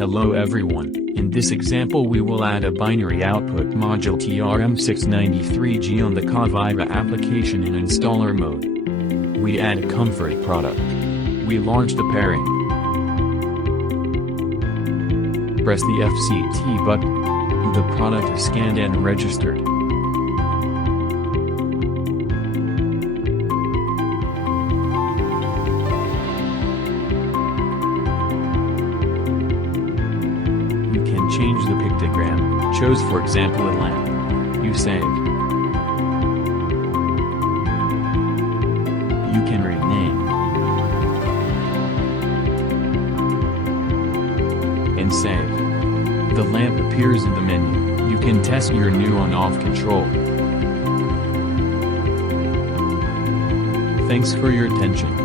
Hello everyone, in this example we will add a binary output module TRM693G on the coviva application in installer mode. We add a comfort product. We launch the pairing. Press the FCT button. The product is scanned and registered. You can change the pictogram, chose for example a lamp. You save. You can rename. And save. The lamp appears in the menu. You can test your new on-off control. Thanks for your attention.